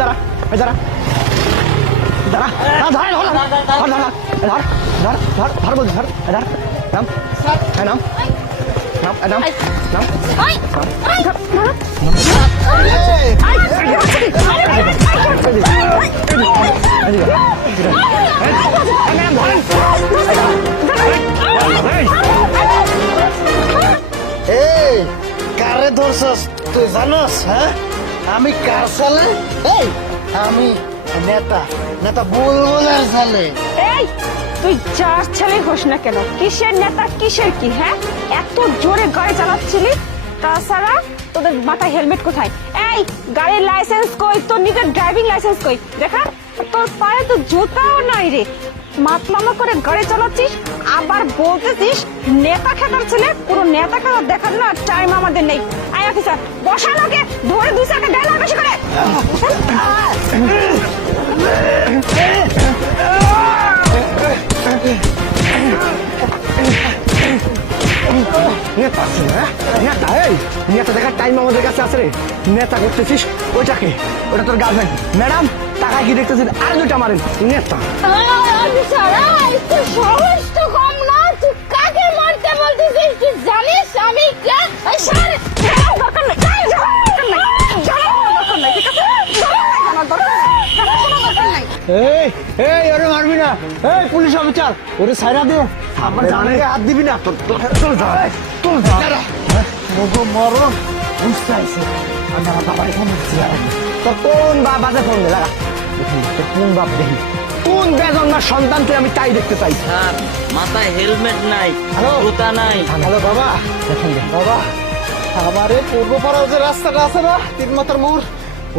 দাঁড়া দাঁড়া দাঁড়া ধর ধর ধর ধর ধর ধর ধর ধর বল ধর ধর নাম নাম নাম নাম এই কারে ধরছস তুই জানোস? হ্যাঁ, আমি কার সালে? এই আমি নেতা নেতা বুলবুলের সালে। এই তুই যার ছেলে হোস না কেন, কিসের নেতা কিসের কি? হ্যাঁ, এত জোরে গাড়ি চালাচ্ছিলি, তাছাড়া তোদের মাথায় হেলমেট কোথায়? এই গাড়ির লাইসেন্স কই? তোর নিজের ড্রাইভিং লাইসেন্স কই? দেখা, তোর পায়ে তো জুতাও নাই রে। মাতলামা করে গাড়ি চালাচ্ছিস, আবার বলতেছিস নেতা খেতার ছেলে। কোনো নেতা খেতার দেখার না টাইম আমাদের নেই। আই অফিসার, বসানোকে ধরে 2 সেকেন্ড ডায়লগ বেশি করে। নেতা আছে না? নেতা, এই নেতা দেখার টাইম আমাদের কাছে আছে রে। নেতা করতেছিস ওইটাকে, ওটা তোর গার্লফ্রেন্ড। ম্যাডাম টাকা কি দেখতেছিস? আর 2টা মারেন। নেতা অফিসার, একটু সাহস তো কম না? তুই কাকে মারতে বলতেছিস? তুই জানিস আমি কে? এই স্যার, দরকার নেই, এই এই ওরে মারবি না। এই পুলিশ অফিসার, ওরে সাইরা দে। আমার জানে হাত দিবি না। তোর তোর যা তোর যা মগো মরণ বুঝতে আমি আমার বাবার ফোন দিচ্ছি। তোর কোন বাবাতে ফোন দে লাগা। তোর কোন বাপ দেখি, কোন বেজন্মার সন্তান তুই? আমি তাই দেখতে চাই। স্যার, মাথায় হেলমেট নাই, হ্যালো। জুতা নাই। হ্যালো বাবা। দেখুন দে বাবা, আমার এই পূর্বপাড়ার যে রাস্তাটা আছে না, 3 মাথার মোড়,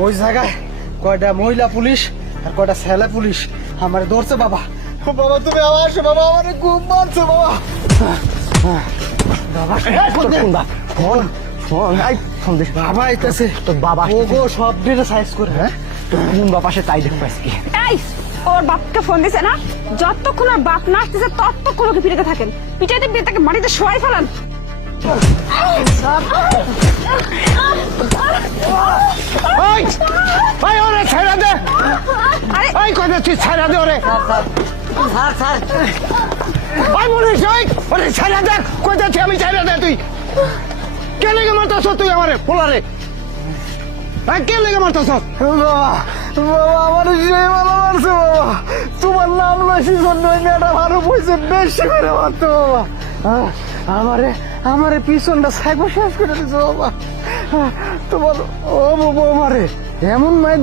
ওই জায়গায় কয়টা মহিলা পুলিশ আর কয়টা ছেলে পুলিশ আমার ধরছে বাবা। বাবা তুমি আবার আসো বাবা, আমার খুব মারছে বাবা। বাবা কোন বাপ? ফোন ফোন আই ফোন দে। বাবা আইতাছে। তোর বাবা ও গো সব দিনে সাইজ করে। হ্যাঁ, তোর কোন বাপ আসে তাই দেখতে পাইস কি? এই ওর বাপকে ফোন দিছে না? যতক্ষণ আর বাপ না আসতেছে ততক্ষণ ওকে পিটাতে থাকেন। পিটাইতে পিটাতে মাটিতে শোয়াই ফেলান। ওই ওই ওরে ছেড়ে দে। আরে ওই কই তুই ছেড়ে দে ওরে। স্যার স্যার, ওই পুলিশ ওই ওরে ছেড়ে দে। কই তুই? আমি ছেড়ে দে। তুই কে লেগে মারতাছ? তুই আমারে পোলারে কে লেগে মারতাছ? বাবা বাবা আমার সেই ভালো মারছে বাবা। তোমার নাম লইছি জন্য ওই মেয়েটা ভালো পয়সা বেশি করে মারতো বাবা। আমারে আমারে পিছনটা সাইবো শেষ করে দিছো বাবা। তোমার ও বাবা আমারে এমন মাইর